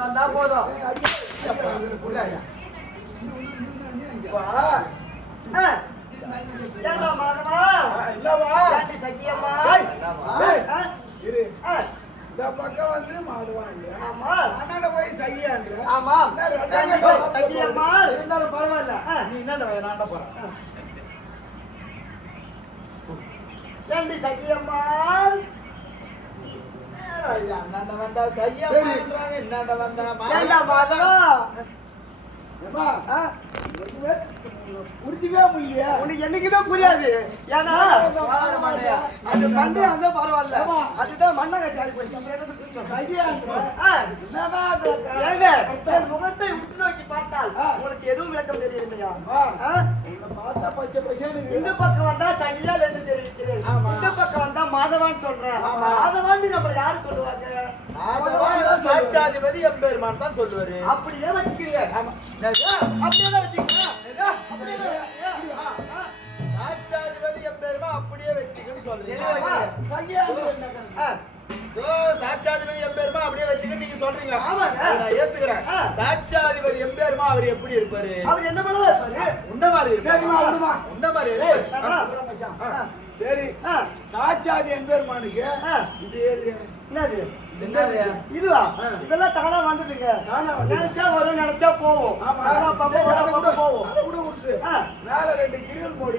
வந்தா போதும். ஏண்டா மாதவா? இல்லவா? ஏண்டி சக்கியம்மா? இரு. இந்த பக்கம் வந்து மாடுவாங்க. ஆமா. அண்ணாண்ட போய் சகியான்ற. ஆமா. ஏண்டி சக்கியம்மா? இருந்தாலும் பரவாயில்ல. நீ என்னடா நான் போறேன். ஏண்டி சக்கியம்மா? அண்ணாண்ட வந்தா சையா பண்றாங்க. என்னடா வந்தா ஏண்டா மாதவா? ஏம்மா, புரிஞ்சுக்கவே முடியலையா? உனக்கு என்னைக்குமே புரியாது. ஏன்னா அது கண்டு அந்த பரவாயில்ல. அதுதான் மண்ணை கட்டி போயிடுச்சு. ஏங்க, என் முகத்தை உற்று நோக்கி பார்த்தால் உங்களுக்கு எதுவும் விளக்கம் தெரியலையா? பார்த்தா பச்சை பசேன்னு இந்த பக்கம் வந்தா சரியா என்று தெரிவிக்கிறேன். இந்த பக்கம் வந்தா மாதவான்னு சொல்றேன். மாதவான்னு நம்மள யாரு சொல்லுவாங்க? சாட்சாதிபதி எம்பெருமான் தான் சொல்லுவாரு. அப்படியே வச்சுக்கீங்க. அப்படியே வச்சுக்கீங்க. சாட்சாதிபதி எம்பெருமான் அப்படியே வச்சுக்கன்னு சொல்றீங்க. சாட்சாதிபதி எம்பெருமா அப்படியே வச்சுக்க நீங்க சொல்றீங்க. நான் ஏத்துக்கிறேன். சாட்சாதிபதி எம்பெருமா அவர் எப்படி இருப்பாரு? அவர் என்ன பண்ணுவாரு? உன்ன மாதிரி இருப்பாரு. உன்ன மாதிரி சரி. சாட்சாதி எம்பெருமானுக்கு இது என்னது? இதுவா? இதெல்லாம் தானா வந்ததுங்க. நினைச்சா வரும், நினைச்சா போவோம். போவோம். மேல 2 கிரில் மோடி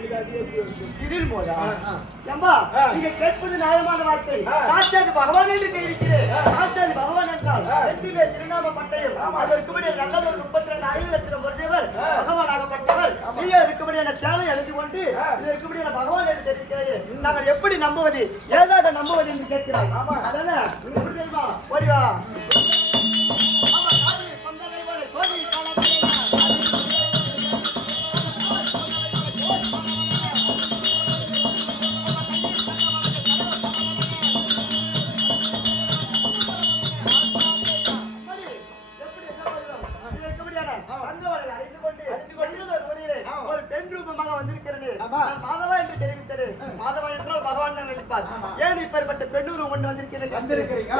கிரில் மோடா? ஏம்பா, நீங்க கேட்பது நியாயமான வார்த்தை. சாட்சாதி பகவான் என்று தெரிவிக்கிறேன். சாட்சாதி பகவான் என்றால் வெற்றிலே திருநாம பட்டயம். அது இருக்கும்படி நல்லது 32 லட்சம் வருஷவர் பகவானாகப்பட்டவர். நீங்க இருக்கும்படியான சேவை எழுதி கொண்டு இது இருக்கும்படியான பகவான் என்று தெரிவிக்கிறேன். நாங்கள் எப்படி நம்புவது, ஏதாவது நம்புவது என்று கேட்கிறாய். அதான ஓடிவா. ஒரு பெண் ரூபமாக வந்திருக்கிறது. மாதவா என்று தெரிவித்தது. மாதவா என்றால் பகவான் தான் நினைப்பார். ஏன் இப்பேற்பட்ட பெண் ரூபம் கொண்டு வந்திருக்கிறது?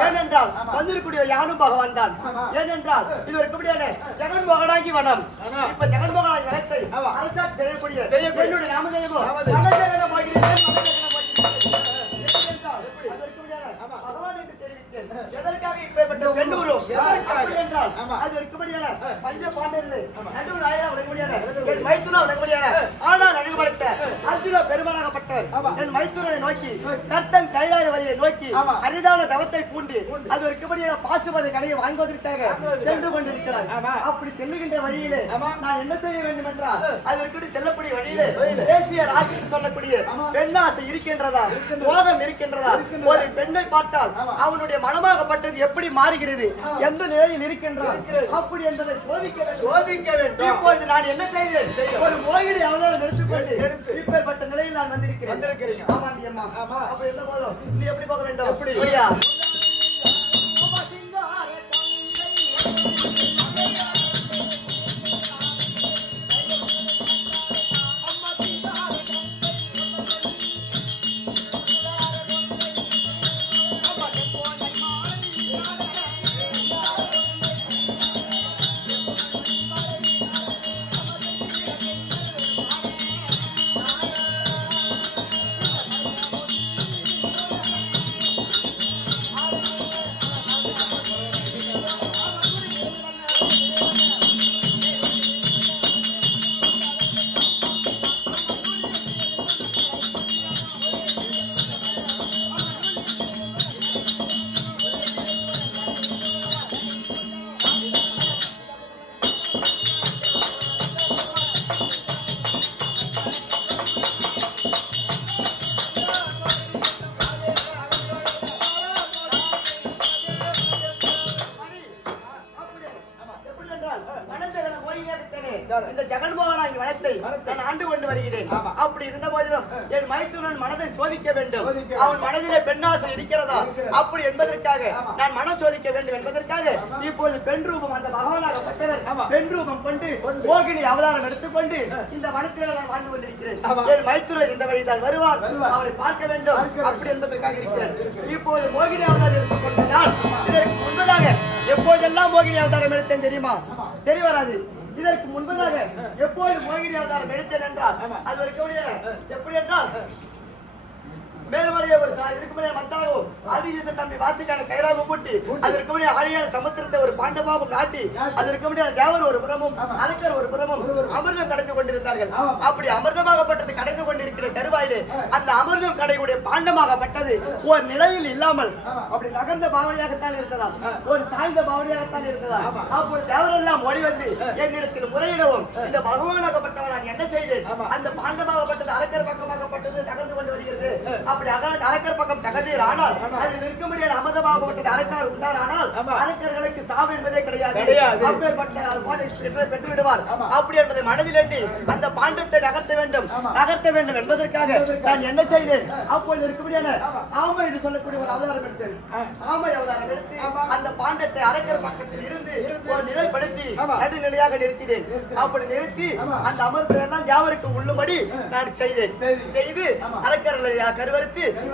ஏனென்றால் வந்திருக்கூடிய யானும் பகவான் தான். ஏனென்றால் இது இருக்கக்கூடியான ஜெகன்மோகனாகி வனம். இப்ப ஜெகன்மோகனாகி வனத்தை அரசாட்சி செய்யக்கூடிய பெண்ணுடைய நாமதேவோ பகவான் என்று தெரிவித்தேன். எதற்காக இப்பேற்பட்ட பெண் உருவம்? என்றால் அது இருக்கக்கூடியான பஞ்ச பாண்டவர்கள் நடுவில் ஆயிரா விளக்கக்கூடியான என் மைத்துனா விளக்கக்கூடியான ஆனால் அணுகுபடுத்த அர்ஜுன பெருமானாகப்பட்டவர் என் மைத்துனரை நோக்கி கர்த்தன் கைலாய வழியை நோக்கி அரிதான தவத்தை பூண்டு அது இருக்கக்கூடியான பாசுபத கடையை வாங்குவதற்காக சென்று கொண்டிருக்கிறார். அப்படி செல்லுகின்ற வழியிலே நான் என்ன செய்ய வேண்டும் என்றால் அது இருக்கக்கூடிய செல்லக்கூடிய வழியிலே தேசிய ராசி சொல்லக்கூடிய பெண்ணாசை இருக்கின்றதா, மோகம் இருக்கின்றதா? ஒரு பெண்ணை பார்த்தால் அவனுடைய மனமாகப்பட்டது எப்படி மாறுகிறது, எந்த நிலையில் இருக்கின்றான் அப்படி என்பதை சோதிக்க வேண்டும். இப்பொழுது நான் என்ன செய்வேன்? ஒரு மோகினி அவளால் நிறுத்திக்கொண்டு இப்பேற்பட்ட நிலையில் நான் வந்திருக்கிறேன். ஆமாண்டி அம்மா. அப்ப என்ன போதும்? நீ எப்படி போக வேண்டும்? அப்படியா? இந்த ஜெகன்மோகனாகி வனத்தை நான் ஆண்டு கொண்டு வருகிறேன். அப்படி இருந்த போதிலும் என் மைத்துனன் மனதை சோதிக்க வேண்டும். அவன் மனதிலே பெண்ணாசை இருக்கிறதா அப்படி என்பதற்காக நான் மன சோதிக்க வேண்டும் என்பதற்காக இப்போது பெண் ரூபம் அந்த பகவானாகப்பட்டவர் பெண் ரூபம் கொண்டு மோகினி அவதாரம் எடுத்துக்கொண்டு இந்த வனத்திலே நான் வாழ்ந்து கொண்டிருக்கிறேன். என் மைத்துனர் இந்த வழிதான் வருவார், அவரை பார்க்க வேண்டும் அப்படி என்பதற்காக இருக்கிறேன். இப்போது மோகினி அவதாரம் எடுத்துக்கொண்டு நான் இதற்கு முன்பதாக எப்போதெல்லாம் மோகினி அவதாரம் எடுத்தேன் தெரியுமா? தெரிய வராது. இதற்கு முன்பதாக எப்போது மோகினி அவதாரம் எடுத்தேன் என்றால் அது ஒரு எப்படி என்றால் மேல்மலையை ஒரு இதுக்கு முன்னாடி மத்தாகவும் ஆதிசேஷன் தம்பி வாசிக்கான கைராக பூட்டி அதற்கு முன்னாடி ஆழியான சமுத்திரத்தை ஒரு பாண்டமாகவும் நாட்டி அதற்கு முன்னாடி தேவர் ஒரு புறமும் அரக்கர் ஒரு புறமும் அமிர்தம் கடைந்து கொண்டிருந்தார்கள். அப்படி அமிர்தமாகப்பட்டது கடைந்து கொண்டிருக்கிற தருவாயிலே அந்த அமிர்தம் கடையுடைய பாண்டமாகப்பட்டது ஒரு நிலையில் இல்லாமல் அப்படி நகர்ந்த பாவனையாகத்தான் இருந்ததா, ஒரு சாய்ந்த பாவனையாகத்தான் இருந்ததா. அப்போது தேவரெல்லாம் ஓடி வந்து என்னிடத்தில் முறையிடவும் இந்த பகவானாகப்பட்டவன் நான் என்ன செய்தேன், அந்த பாண்டமாகப்பட்டது அரக்கர் பக்கமாகப்பட்டது நகர்ந்து கொண்டு வருகிறது. அப்படி அரக்கர் பக்கம் தகதீர் ஆனால் அதில் இருக்க முடியாத அமதமாகப்பட்டது அரக்கர் உண்டார். ஆனால் அரக்கர்களுக்கு சாவு என்பதே கிடையாது. அப்பேற்பட்ட பெற்று விடுவார். அப்படி என்பதை மனதில் எண்ணி அந்த பாண்டத்தை நகர்த்த வேண்டும் என்பதற்காக நான் என்ன செய்தேன், அப்போது இருக்க முடியாத ஆமை என்று சொல்லக்கூடிய ஒரு அவதாரம் எடுத்தேன். ஆமை அவதாரம் எடுத்து அந்த பாண்டத்தை அரக்கர் பக்கத்தில் இருந்து ஒரு நிலைப்படுத்தி நடுநிலையாக நிறுத்தினேன். அப்படி நிறுத்தி அந்த அமர்த்தை எல்லாம் யாவருக்கு உள்ளும்படி நான் செய்து அரக்கர்களை கருவறுத்து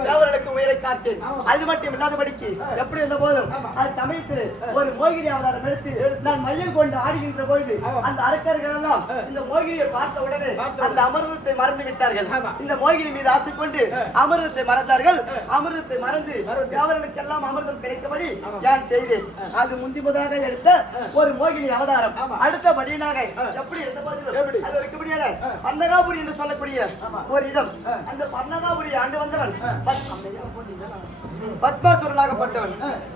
தேவர்களுக்கு உயிரை காத்தேன். அது மட்டும் இல்லாதபடிக்கு எப்படி இருந்த போதும் அது சமயத்தில் ஒரு மோகினி அவதாரம் எடுத்து நான் மையம் கொண்டு ஆடுகின்ற பொழுது அந்த அரக்கர்கள் எல்லாம் இந்த மோகினியை பார்த்த உடனே அந்த அமிர்தத்தை மறந்து விட்டார்கள். இந்த மோகினி மீது ஆசை கொண்டு அமிர்தத்தை மறந்தார்கள். அமிர்தத்தை மறந்து தேவர்களுக்கு எல்லாம் அமிர்தம் கிடைத்தபடி நான் செய்தேன். அது முந்தி முதலாக எடுத்த ஒரு மோகினி அவதாரம். அடுத்தபடியாக எப்படி இருந்த போதிலும் அது ஒரு எப்படியான பன்னகாபுரி என்று சொல்லக்கூடிய ஒரு இடம். அந்த பன்னகாபுரி ஆண்டு வந்தவன் பத்மாசுரனாகப்பட்டவன்.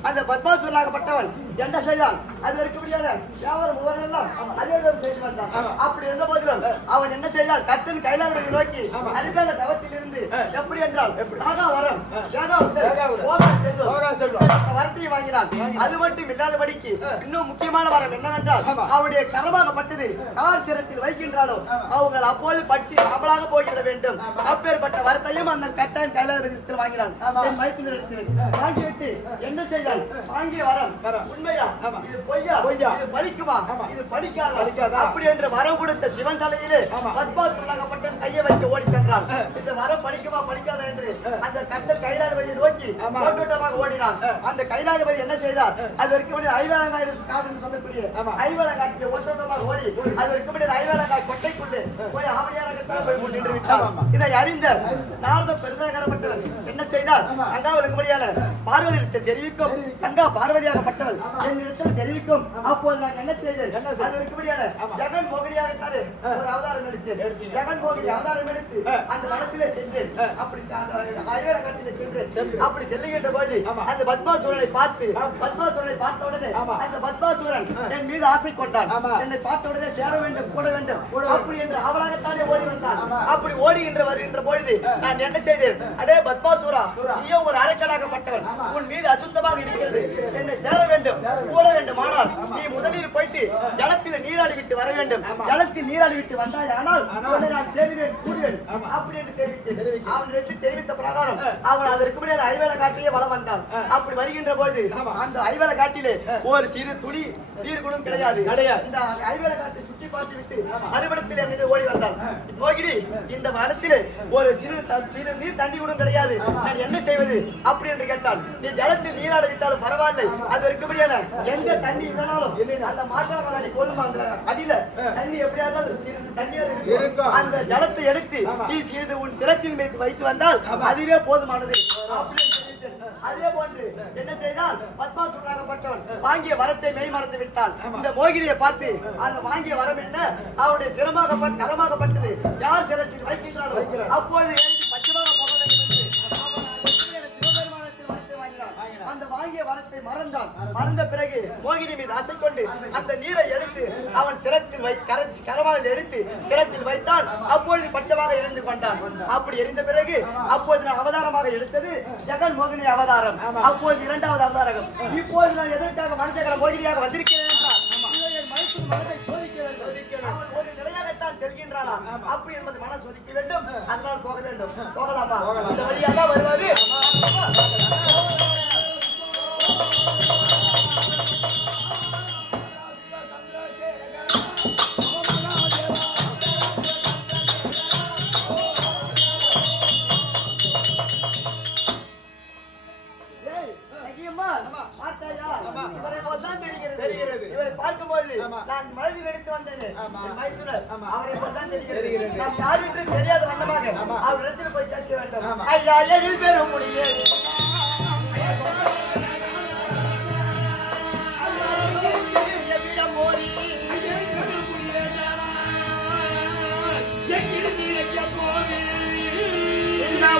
அந்த பத்மாசுரனாகப்பட்டவன் என்ன செய்தான், அது வரைக்கும் அதே செய்து வந்தான். அப்படி இருந்த போதிலும் அவன் என்ன செய்தான், கத்தன் கைலாசத்தை நோக்கி அரிதான தவத்தில் இருந்து எப்படி என்றால் வரத்தையும் வாங்கினான். அது மட்டும் இல்லாதபடிக்கு இன்னும் முக்கியமான வரம் என்னவென்றால் அவருடைய கரமாகப்பட்டது கார் சிரத்தில் வைக்கின்றாலோ அவங்க அப்போது பட்சி அமலாக போய்விட வேண்டும். அப்பேற்பட்ட வரத்தையும் அந்த கட்டான் கைலாசத்தில் வாங்கினான். வாங்கிவிட்டு என்ன செய்தால், வாங்கிய வரம் உண்மையா இது பொய்யா, இது பலிக்குமா இது பலிக்காதா அப்படி என்று வரம் கொடுத்த சிவன் தலையிலே பத்மாசுரனாகப்பட்ட கையை வைத்து ஓடி சென்றான். இந்த வரம் பலிக்குமா பலிக்காதா என்று அந்த கத்தர் கைலாசபதியை நோக்கி ஓட்டோட்டமாக ஓடினான். அந்த கைலாசபதி என்ன செய்தார், அது வரைக்கும் ஐவரங்காய் காடு சொல்லக்கூடிய ஐவரங்காய்க்கு ஓட்டோட்டமாக ஓடி அது வரைக்கும் ஐவரங்காய் கொட்டைக்குள்ளே போய் ஆவடியாரத்தான் போய் நின்று விட்டார். இதை அறிந்த நாரத பெருந்தகரப்பட்டவர் என்ன செய்தார், கங்காவுக்கு முடியாத பார்வதியிடத்தில் தெரிவிக்கும், கங்கா பார்வதியாகப்பட்டவள் என்னிடத்தில் தெரிவிக்கும். அப்போது நான் என்ன செய்தேன், அதற்கு முடியாத ஜெகன் மோகினியாகத்தானே ஒரு அவதாரம் எடுத்தேன். ஜெகன் மோகினி அவதாரம் எடுத்து அந்த வனத்திலே சென்றேன். அப்படி ஐவரங்காட்டிலே சென்றேன். அப்படி செல்லுகின்ற போது அந்த பத்மாசுரனை பார்த்த உடனே அந்த பத்மாசுரன் என் மீது ஆசை கொண்டான். என்னை பார்த்த உடனே சேர வேண்டும் கூட வேண்டும் அப்படி என்று அவளாகத்தானே ஓடி வந்தான். அப்படி ஓடுகின்ற வருகின்ற பொழுது நான் என்ன செய்தேன், அடே பத்மாசுரா, நீயோ ஒரு அரக்கனாகப்பட்டவன், உன் மீது அசுத்தமாக இருக்கிறது, என்னை சேர வேண்டும் கூட வேண்டும். ஆனால் நீ முதலில் போயிட்டு ஜலத்தில் நீராடி விட்டு வர வேண்டும். ஜலத்தில் நீராடி விட்டு வந்தாய் ஆனால் நான் சேருவேன் கூடுவேன் அப்படி என்று தெரிவித்தேன். அவன் தெரிவித்த பிரகாரம் அவன் அதற்கு முன்னாடி ஐவேல காட்டிலே வளம் வந்தான். அப்படி வருகின்ற பொழுது அந்த ஐவேல காட்டிலே ஒரு சிறு துளி நீர் கூட கிடையாது. இந்த ஐவேல காட்டை சுற்றி பார்த்து விட்டு மறுபடத்தில் என்னிட ஓடி வந்தான். மோகினி, இந்த வனத்திலே ஒரு சிறு நீர் தண்ணி கூட கிடையாது, நான் என்ன செய்வது அப்படி என்று கேட்டான். நீ ஜலத்தில் நீராட விட்டாலும் பரவாயில்லை, அது இருக்கும்படியான எந்த தண்ணி இல்லைனாலும் அந்த மாற்றாடி கொள்ளும் அந்த அடியில தண்ணி எப்படியாவது தண்ணியாக இருக்கும். அந்த ஜலத்தை எடுத்து நீ சிறிது உன் சிரத்தில் வைத்து வந்தால் அதுவே போதுமானது. அதே போன்று என்ன செய்தால் பத்மாசுரனாகப்பட்டவன் வாங்கிய வரத்தை மெய் மறந்து விட்டான். இந்த மோகினியை பார்த்து அந்த வாங்கிய வரம் என்ன, அவருடைய கரமாகப்பட்டது யார் சிரத்தில் வைக்கின்றாரோ அப்பொழுது பச்சமாக போக வேண்டும் என்று சிவபெருமானத்தில் வரத்தை வாங்கினான். அந்த வாங்கிய வரத்தை மறந்தான். மறந்த பிறகு மோகினி மீது ஆசை கொண்டு அந்த நீரை எடுத்து அவன் சிரத்தில் கரமாக எடுத்து சிரத்தில் வைத்தான். அப்பொழுது பச்சமாக எரிந்து கொண்டான். அப்படி எரிந்த பிறகு அப்போது நான் அவதாரமாக எடுத்தது ஜெகன் மோகினி அவதாரம். அப்போது இரண்டாவது அவதாரம். இப்போது நான் எதற்காக மனுஷகர மோகினியாக வந்திருக்கிறேன் என்றால் மனதை சோதிக்க வேண்டும். அவன் ஒரு நிலையாகத்தான் செல்கின்றானா அப்படி என்பது மன சோதிக்க வேண்டும். அதனால் போக வேண்டும். போகலாமா? இந்த வழியாக வருவது இவரை போல்தான் தெரிகிறது. தெரியாத வண்ணமாக அவர் இடத்துல போய் கேட்க வேண்டும். ஐயா எழில் பெரும் முடியே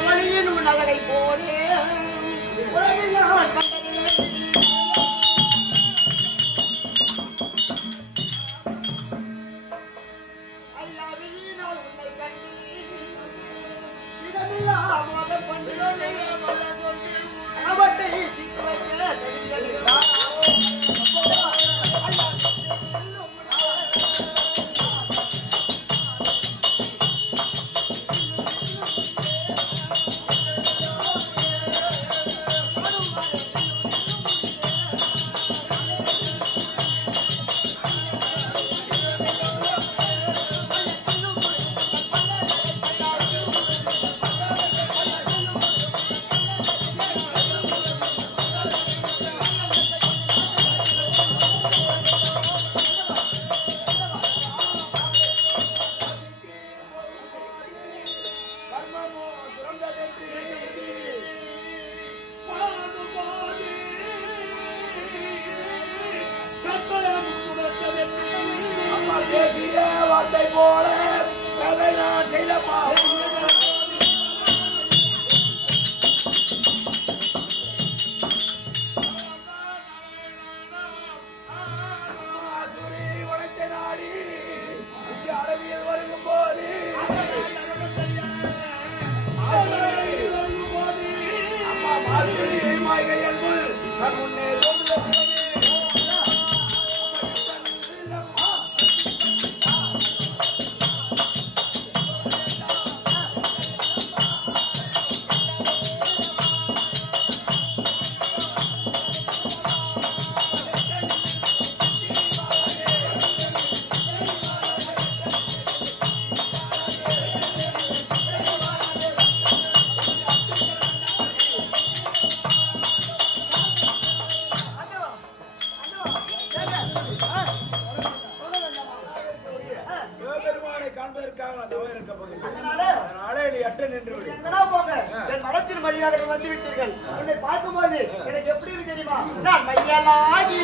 ஒளியின் நகரை போனே வார்த்தை போல கதை நான் செய்தப்பா மனத்தின் வழியாக வந்து விட்டீர்கள். உன்னை பார்க்கும்போது எனக்கு எப்படி இருக்கு தெரியுமா? நான் மையலாகி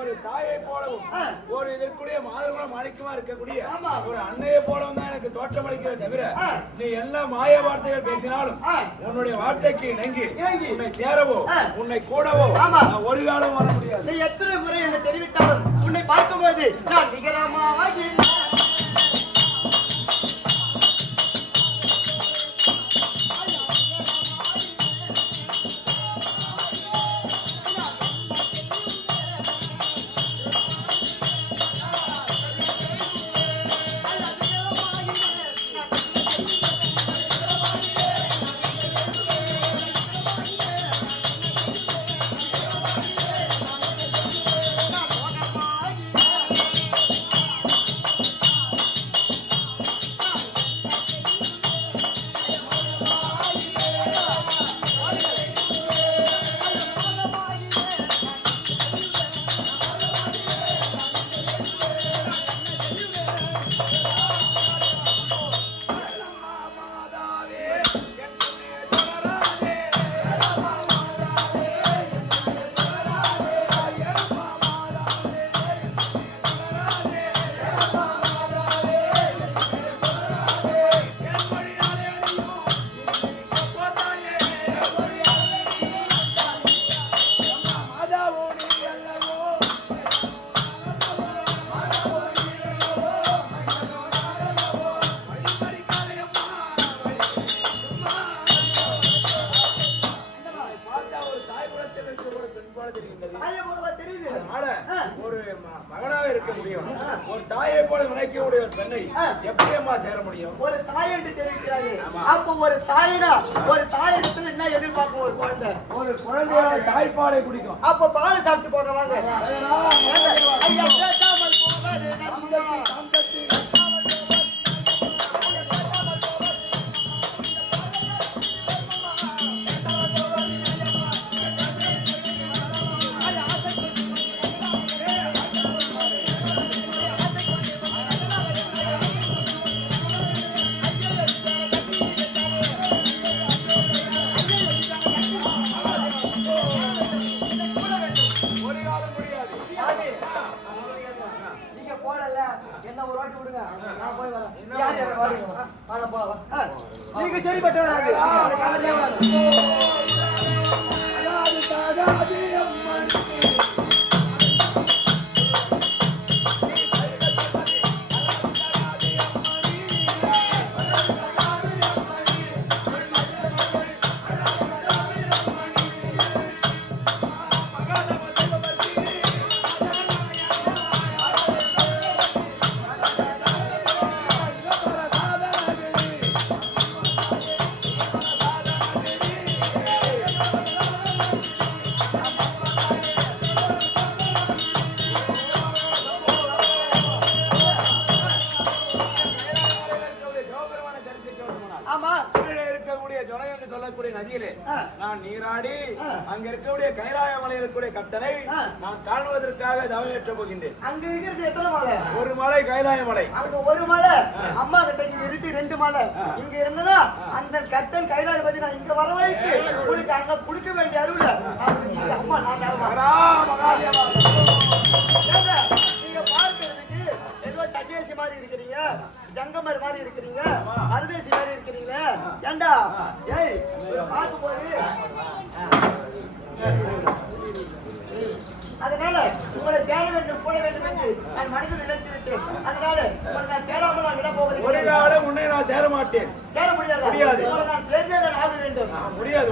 ஒரு தாயை போலவும் ஒரு இதற்குரிய மாதிரியான மாணிக்கமா இருக்கக்கூடிய ஒரு அன்னையை போலவும் தான் எனக்கு தோற்றம் அளிக்கிறது தவிர நீ எல்லா மாய வார்த்தைகள் பேசினாலும் உன்னுடைய வார்த்தைக்கு இணங்கி உன்னை சேரவோ உன்னை கூடவோ ஒரு காலம் வர முடியாது. நீ எத்தனை முறை என்னை தெரிவித்தாலும் உன்னை பார்க்கும்போது நான் நிகரமாக தெரிகின்றது. தாயை போலவா தெரியுது? அதனால ஒரு மகனாக இருக்க முடியும், ஒரு தாயை போல நினைக்கக்கூடிய ஒரு பெண்ணை எப்படி அம்மா சேர முடியும்? ஒரு தாய் என்று தெரிவிக்கிறாரு. அப்ப ஒரு தாயினா ஒரு தாயிடத்துல என்ன எதிர்பார்க்கும் ஒரு குழந்தை? ஒரு குழந்தையோட தாய்ப்பாலை குடிக்கும். அப்ப பால் சாப்பிட்டு போறவாங்க. ஐயா பேசாமல் போகாதே நம்பி. நீங்க போடல என்ன ஒரு வாட்டி விடுங்க, நான் போய் வரேன். யார் யார் வாடுங்க, வாட போ வா. நீங்க சரிப்பட்டு வராது. சொல்லக்கூடிய நதியிலே நான் நீராடி அங்க இருக்கக்கூடிய கைலாய மலையில் இருக்கக்கூடிய கர்த்தனை நான் காணுவதற்காக தவம் ஏற்ற போகின்றேன். அங்க இருக்கிறது எத்தனை மலை? ஒரு மலை கைலாய மலை. அங்க ஒரு மலை அம்மா கிட்ட இங்க இருக்கு, 2 மலை இங்க இருந்ததா அந்த கர்த்தன் கைலாய பத்தி நான் இங்க வரவழைத்து உங்களுக்கு அங்க குடுக்க வேண்டிய அருள் அம்மா நான் நீங்க பார்க்கிறதுக்கு ஏதோ சன்னியாசி மாதிரி இருக்கிறீங்க, ஜங்கமர் மாதிரி இருக்கிறீங்க, அருதேசி மாதிரி இருக்கிறீங்க. ஏண்டா ஏய் பார்க்க போது அதனால உங்களை சேர வேண்டும் போட வேண்டும் என்று நான் மனதில் நினைத்து விட்டேன். அதனால உங்களை நான் சேராமல் நான் விட போவதில்லை. ஒரு காலம் உன்னை நான் சேர மாட்டேன். சேர முடியாது. உங்களை நான் சேர்ந்தே நான் ஆக வேண்டும். முடியாது.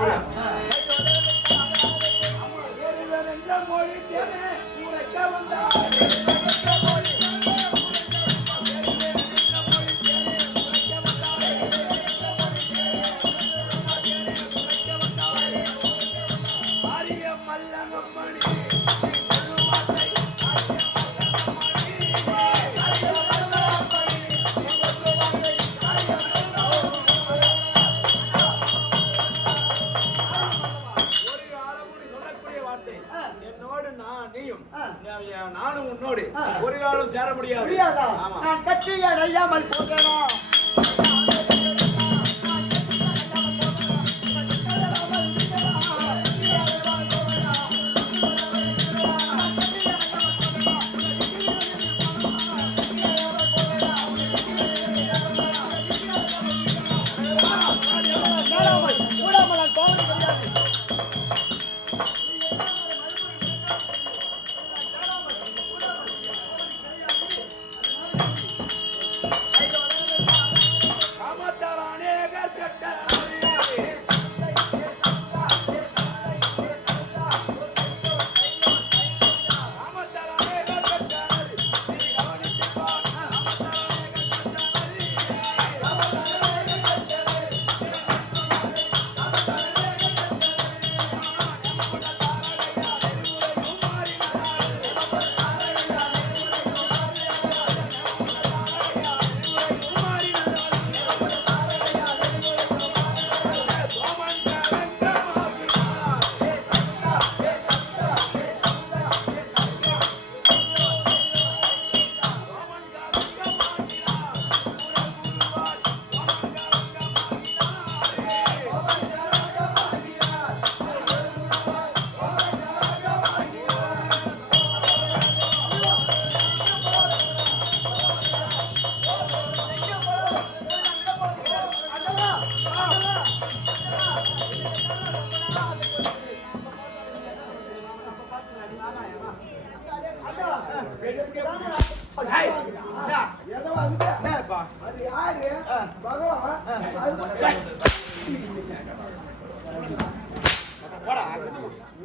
நானும் உன்னோடு ஒரு காலம் சேர முடியாது. நான் கட்சி அடையாமல் போகணும்.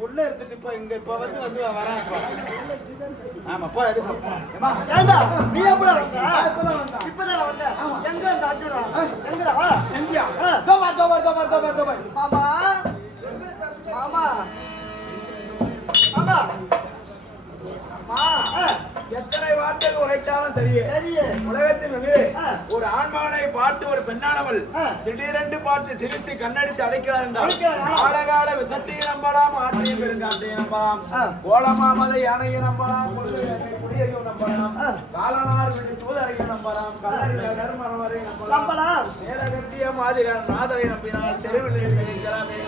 உள்ள எடுத்துட்டு இப்ப வந்து வரேன் இப்ப. ஆமா போ ஏமா ஏண்டா நீ எப்படா வந்த? இப்பதான் வந்த. எங்க இந்த அர்ஜுனா? எங்கடா? எங்கயா தோபா மாமா மாமா மாமா எத்தனை வார்த்தைகள் உரைத்தாலும் சரியே உலகத்தில் ஒரு ஆண்மகனை பார்த்து ஒரு பெண்ணானவள் திடீரென்று பார்த்து சிரித்து கண்ணடித்து அழைக்கிறார் என்றால் ஆழகால விசத்தையை நம்பலாம் ஆற்றையும் பெருங்காற்றையும் நம்பலாம் கோலமாமதை யானையை நம்பலாம் குடியையும் நம்பலாம் காலனார் தூதரையும் நம்பலாம் கல்லறிஞர் நறுமணவரை நம்பலாம் சேலகட்டிய மாதிரி நாதரை நம்பினால் தெருவில் இருக்கலாமே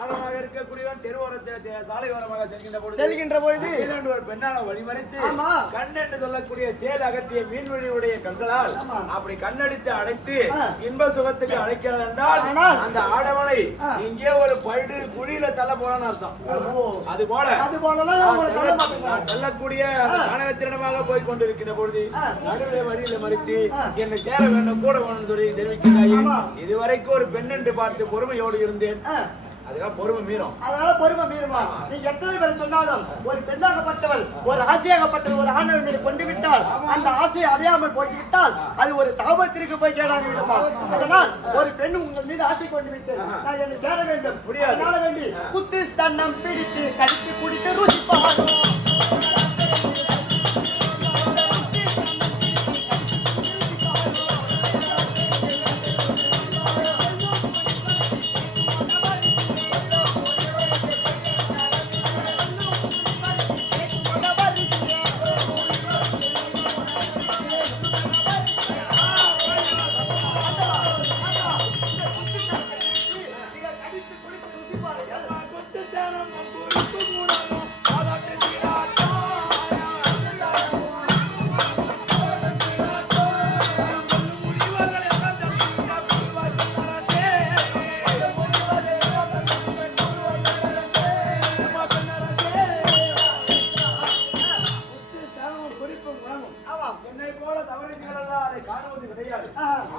ஆழமாக இருக்கக்கூடியவன் தெருவோரத்தை சாலையோரமாக செல்கின்ற பொழுது ஒரு பெண்ணான வழிமறித்து கண் என்று சொல்லக்கூடிய சேல் அகற்றிய மீன்வழியுடைய கண்களால் அப்படி கண்ணடித்து அடைத்து இன்ப சுகத்துக்கு அழைக்கிறார் என்றால் அந்த ஆடவனை இங்கே ஒரு படு குழியில தள்ள போறான்னு அர்த்தம். அது போல நான் செல்லக்கூடிய கனகத்திடமாக போய் கொண்டிருக்கின்ற பொழுது நடுவே வழியில மறித்து என்னை சேர வேண்டும் கூட வேணும் சொல்லி தெரிவிக்கிறாய். இதுவரைக்கும் ஒரு பெண் என்று பார்த்து பொறுமையோடு இருந்தேன். அதுதான் பொறுமை மீறும். அதனால பொறுமை மீறுமா? நீ எத்தனை பேர் சொன்னாலும் ஒரு பெண்ணாகப்பட்டவள் ஒரு ஆசையாகப்பட்டவள் ஒரு ஆணவன் மீது கொண்டு விட்டால் அந்த ஆசையை அறியாமல் போய்விட்டால் அது ஒரு சாபத்திற்கு போய் கேடாக விடுமா? அதனால் ஒரு பெண் உங்கள் மீது ஆசை கொண்டு விட்டு நான் என்னை சேர வேண்டும் அதனால வேண்டி குத்து தன்னம் பிடித்து கடித்து குடித்து ருசிப்பாக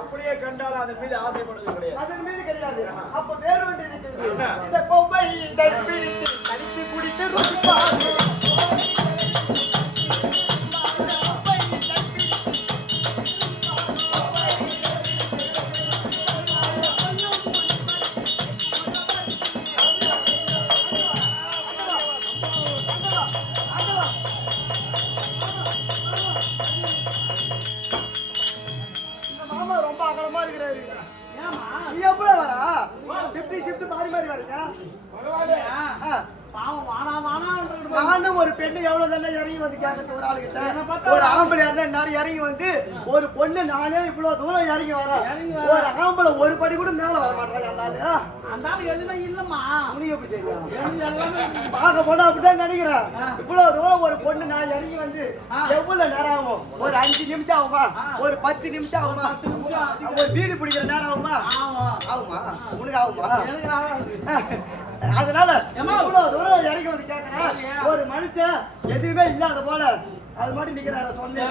அப்படியே கண்டாலும் அதன் மீது ஆசைப்படுவது கிடையாது. அதன் மீது கிடையாது. அப்ப வேற ஒன்று இருக்கிறது. இந்த பொம்மை இதை பிடித்து கடித்து குடித்து ருசிப்பாக நானும் ஒரு பெண்ணு எவ்வளவு தானே இறங்கி வந்து கேட்கறது ஒரு ஆளுகிட்ட ஒரு ஆம்பளை இருந்தா இறங்கி வந்து ஒரு பொண்ணு நானே இவ்வளவு தூரம் இறங்கி வரேன் ஒரு ஆம்பளை ஒரு படி கூட மேல வர மாட்டேன் எப்படி தெரியும் பார்க்க போனா அப்படிதான் நினைக்கிறேன் இவ்வளவு தூரம் ஒரு பொண்ணு நான் இறங்கி வந்து எவ்வளவு நேரம் ஆகும் ஒரு 5 நிமிஷம் ஆகுமா ஒரு 10 நிமிஷம் ஆகுமா ஒரு வீடு பிடிக்கிற நேரம் ஆகுமா ஆகுமா உனக்கு ஆகுமா அதனால இவ்வளவு தூரம் இறங்கி வந்து கேட்கிறேன் ஒரு மனுஷன் எதுவுமே இல்லாத போல அது மாதிரி நிக்கிறாரு சொன்னேன்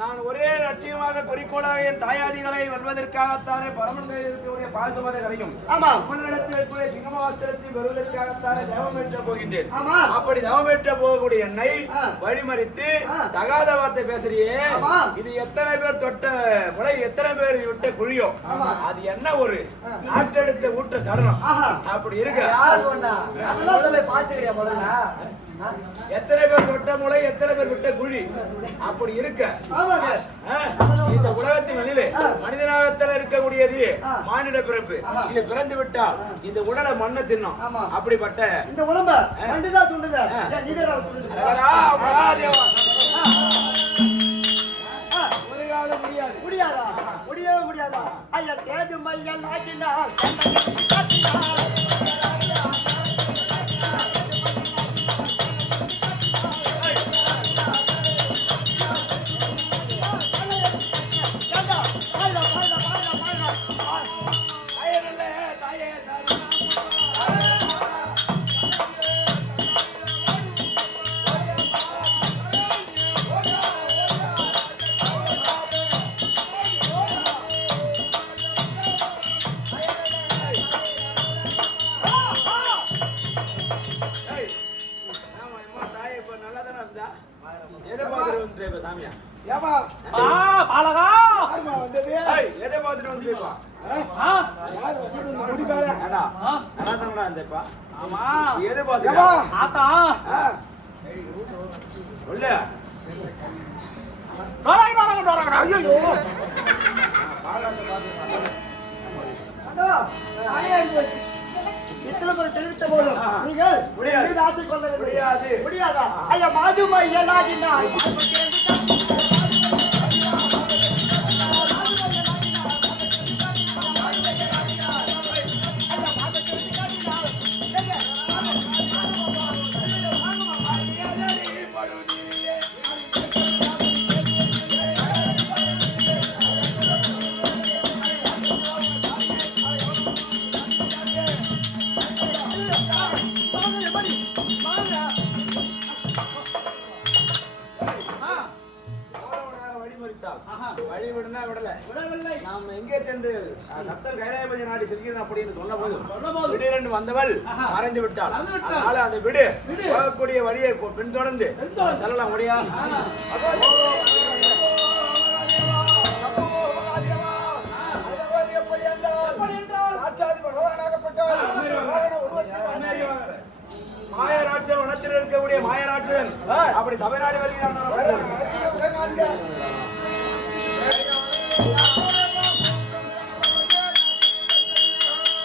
நான் ஒரே லட்சியமாக குறிக்கோளாக என் தாயாதிகளை வெல்வதற்காகத்தானே பரமன்கள் இருக்கக்கூடிய பாசமதை கிடைக்கும். உங்களிடத்தில் இருக்கக்கூடிய சிங்கமாவத்திரத்தை பெறுவதற்காகத்தானே தவமேற்ற போகின்றேன். அப்படி தவமேற்ற போகக்கூடிய என்னை வழிமறித்து தகாத வார்த்தை பேசுறியே, இது எத்தனை பேர் தொட்ட முளை எத்தனை பேர் விட்ட குழியோ அது என்ன ஒரு நாட்டெடுத்த ஊட்ட சடனம் அப்படி இருக்க எத்தனை பேர் தொட்ட முளை எத்தனை பேர் விட்ட குழி அப்படி இருக்க இந்த உலகத்தின் வெளியிலே மனிதனா பூலோகத்தில் இருக்கக்கூடியது மானிட பிறப்பு. இது பிறந்து விட்டால் இந்த உடலை மண்ணை தின்னும். அப்படிப்பட்ட இந்த உடம்ப கண்டுதான் துண்டுங்க. நீதான் முடியாது. முடியாதா? முடியவே முடியாதா? ஐயா சேது மையல் ஆகினார் முடியாதா? ஐயா மாதுமை எல்லாகினார் நாம் எங்கே சென்று கர்த்தர் கைலாயபதி நாடி செல்கிறேன் அப்படின்னு சொன்ன போது திடீரென்று வந்தவள் மறைந்து விட்டாள். அதனால அந்த விடு போகக்கூடிய வழியை பின்தொடர்ந்து செல்லலாம் முடியா? மாயராட்சன் வனத்தில் இருக்கக்கூடிய மாயராட்சன் அப்படி சபை நாடி வருகிறான்.